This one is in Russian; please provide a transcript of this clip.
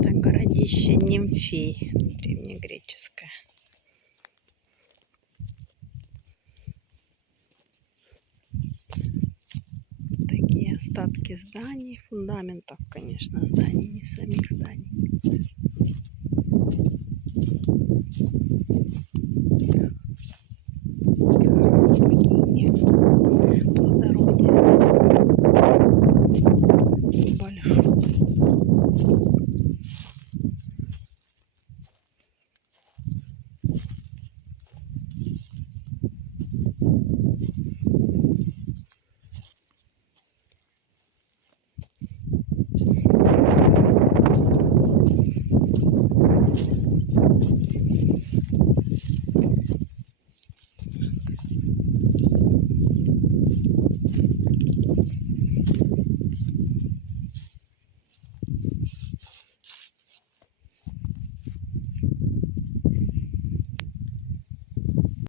Это городище Нимфей, древнегреческое. Такие остатки зданий, фундаментов, конечно, зданий, не самих зданий.